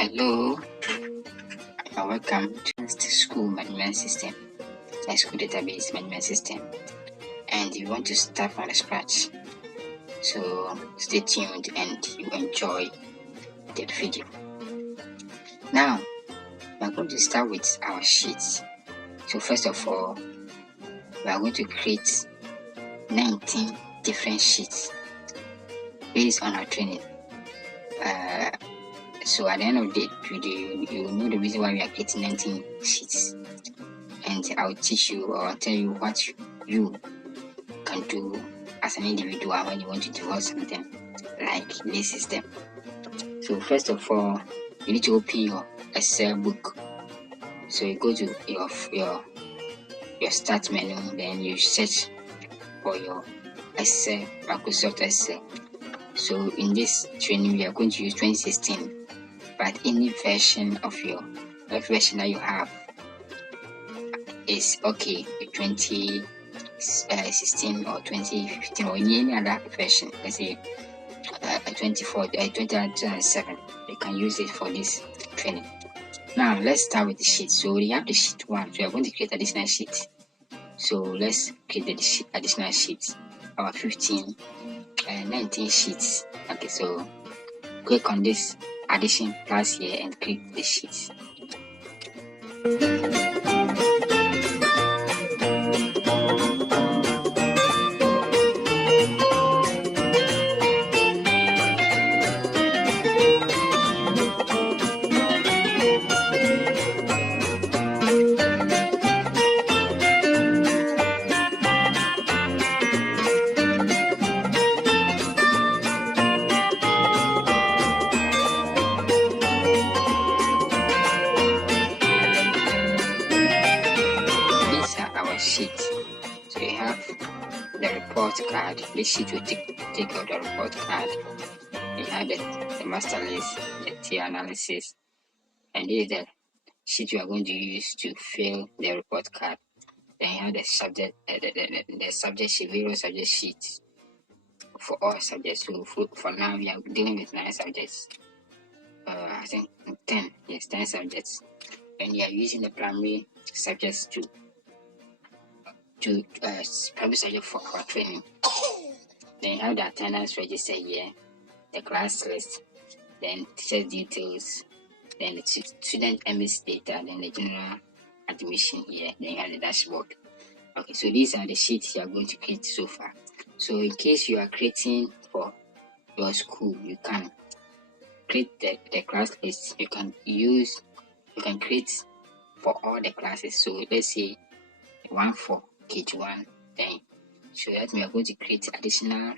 Hello, and welcome to the school management system, the school database management system, and you want to start from the scratch. So stay tuned and you enjoy the video. Now we are going to start with our sheets. So first of all, we are going to create 19 different sheets based on our training. So at the end of the video, you will know the reason why we are creating 19 sheets, and I'll teach you or tell you what you can do as an individual when you want to develop something like this system. So first of all, you need to open your Excel book. So you go to your start menu, then you search for your Excel, Microsoft Excel. So in this training, we are going to use 2016. But any version of version that you have is okay. 2016 or 2015 or any other version. Let's say 2007. You can use it for this training. Now let's start with the sheet. So we have the sheet 1. So we are going to create additional sheet. So let's create the additional sheet. Our 19 sheets. Okay, so click on this addition plus here and click the sheets. Sheet. So you have the report card. This sheet will take out the report card. You have the master list, the tier analysis, and this is the sheet you are going to use to fill the report card. Then you have the subject, the subject sheet, various subject sheets for all subjects. So for now we are dealing with 9 subjects. I think 10. Yes, 10 subjects. And you are using the primary subjects to primary subject for our training. Then you have the attendance register here, the class list, then teacher's details, then the student MS data, then the general admission here, then you have the dashboard. Okay, so these are the sheets you are going to create so far. So in case you are creating for your school, you can create the class list. You can create for all the classes. So let's say one for KG1, then so that we are going to create additional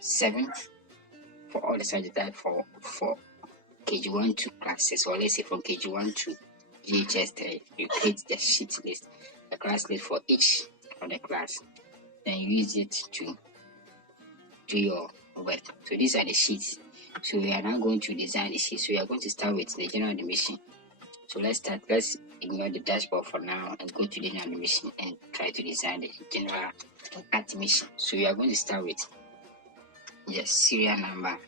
7 for all the subjects for KG1 to classes, or let's say from KG1 to GHS3. You create the sheet list, the class list for each of the class, then you use it to do your work. So these are the sheets. So we are now going to design the sheet. So we are going to start with the general admission. So let's ignore the dashboard for now and go to the general admission and try to design the general admission. So we are going to start with the serial number.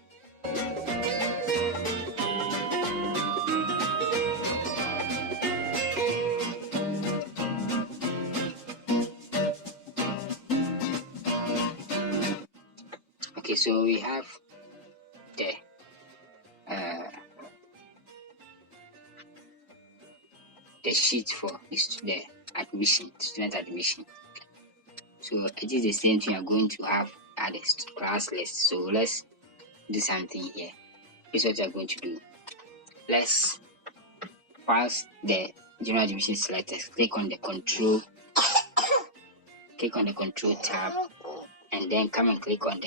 Okay, so we have the sheet for the student admission. So it is the same thing you're going to have at the class list. So let's do something here. This is what you're going to do. Let's pass the general admission selected. Click on the control tab, and then come and click on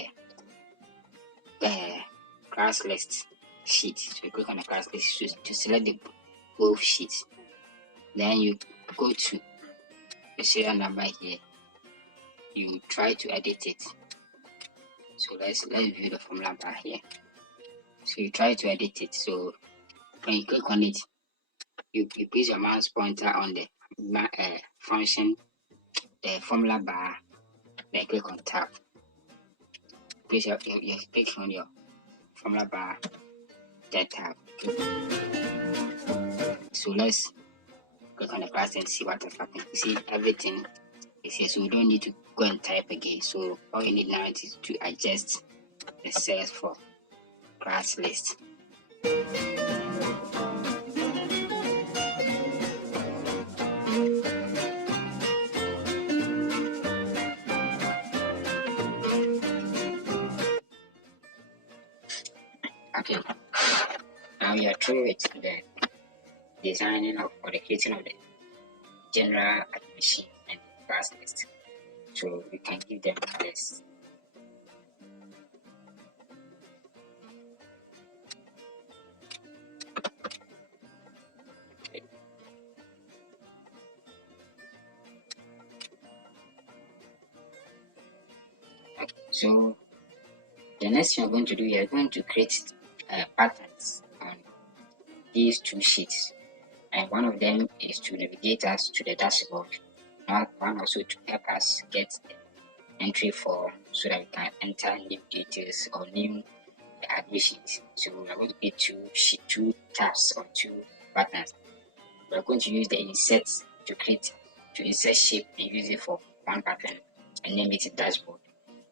the class list sheet. So you click on the class list to select both sheets. Then you go to the serial number here. You try to edit it. So let's view the formula bar here. So you try to edit it. So when you click on it, you place your mouse pointer on the function, the formula bar, then click on tab. Place your click on your formula bar, that tab. So let's click on the class and see what has happened. You see everything is here, so we don't need to go and type again. So all you need now is to adjust the cells for class list. Okay, now we are through with the designing of or the creating of the general admission and class list. So we can give them this. Okay, so the next thing we're going to do, we are going to create patterns on these two sheets, and one of them is to navigate us to the dashboard, one also to help us get the entry form so that we can enter new details or new admissions. So we are going to create two tabs or two buttons. We are going to use the insert to insert shape and use it for one button and name it dashboard.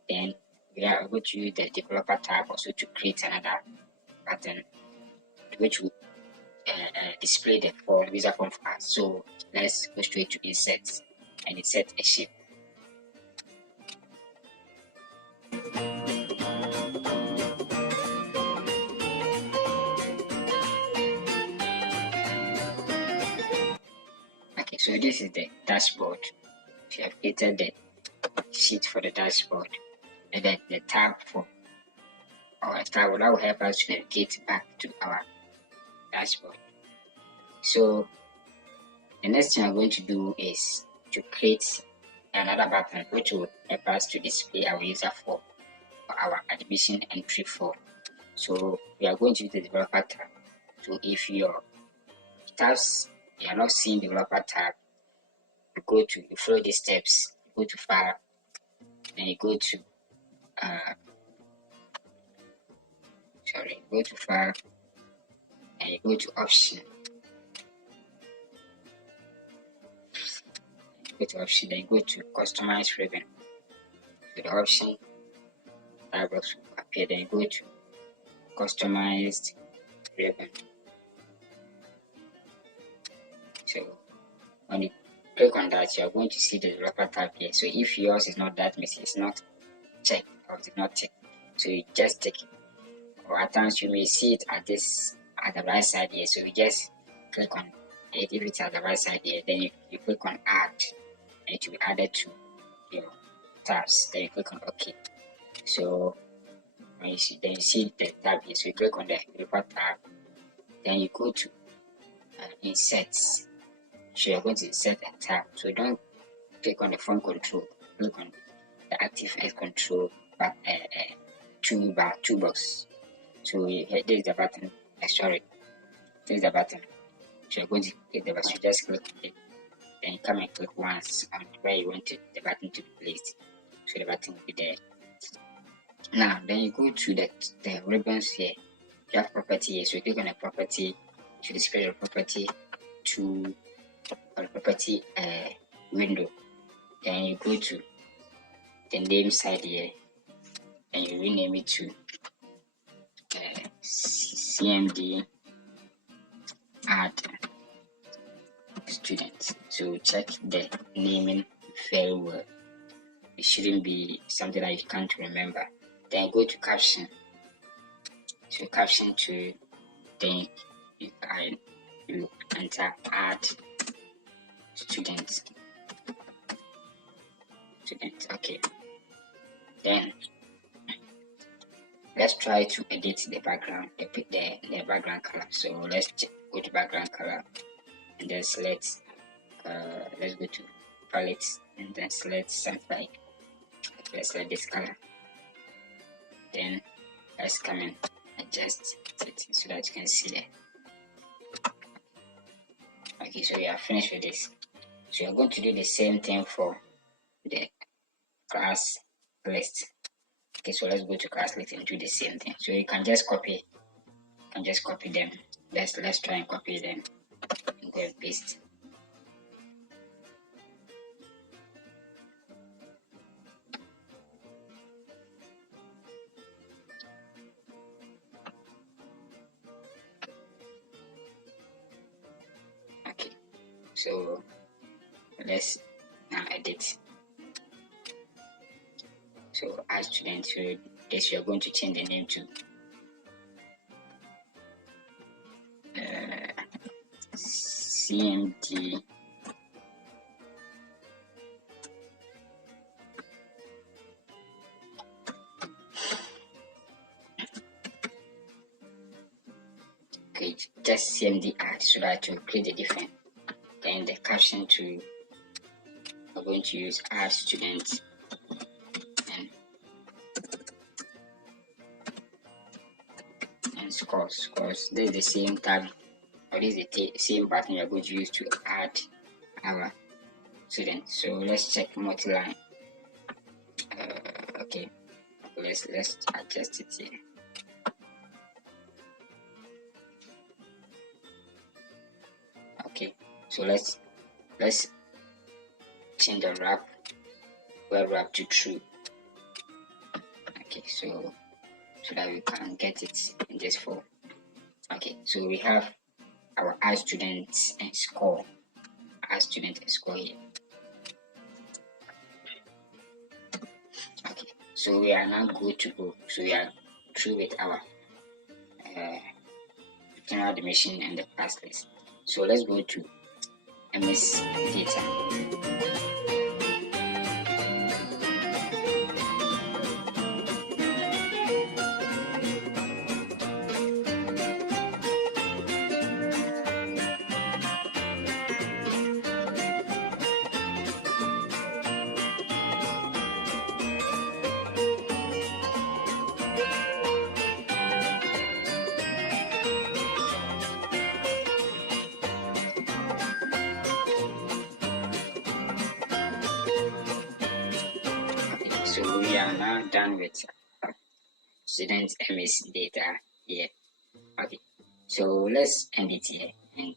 Then we are going to use the developer tab also to create another button which will display the user form for us. So let's go straight to insert and insert a shape. Okay, so this is the dashboard. We have created the sheet for the dashboard, and then the tab for our tab that will help us to navigate back to our dashboard. So the next thing I'm going to do is to create another button which will help us to display our user form or our admission entry form. So we are going to use the developer tab. So if your tabs you are not seeing developer tab, you follow the steps, you go to file, and you go to go to file and you go to option. Go to option, then go to customize ribbon. So the option that box will appear, then go to customized ribbon. So when you click on that, you are going to see the developer tab here. So if yours is not that messy, it's not checked or it's not ticked, so you just tick it. Or at times you may see it at the right side here, so you just click on it. If it's at the right side here, then you click on add, and it will be added to your tabs. Then you click on OK. So when you see the tab here, so you click on the developer tab, then you go to insert. So you're going to insert a tab. So don't click on the form control, click on the active X control toolbox. So this is the button. This is the button. So you're going to click the button. Just click on it. Then you come and click once on where you want the button to be placed. So the button will be there. Now then you go to the ribbons here. You have property here. So you click on the property to display the property to the property window. Then you go to the name side here and you rename it to CMD add students. So check the naming very well. It shouldn't be something that you can't remember. Then go to caption. So caption to, then you enter add students. Okay. Then let's try to edit the background, the background color. So let's go to background color and then select let's go to palette and then select something like, let's select this color. Then let's come and adjust it so that you can see there. Okay, so we are finished with this. So you're going to do the same thing for the class list. Okay, so let's go to class list and do the same thing. So you can just copy can just copy them. Let's try and copy them and go and paste. Okay, so let's now edit. So as student, so this we are going to change the name to CMD just CMD art, so that to create the different. Then the caption to we're going to use art student and scores. This is the same tab, or this is the same button we are going to use to add our students. So let's check multi-line. Okay, let's adjust it here. Okay, so let's change the wrap, wrap to true. Okay, so that we can get it in this form. Okay, so we have our art students and score, here. Okay, so we are now good to go. So we are through with our general admission and the pass list. So let's go to MS data. So we are now done with student MS data here. Okay, so let's end it here and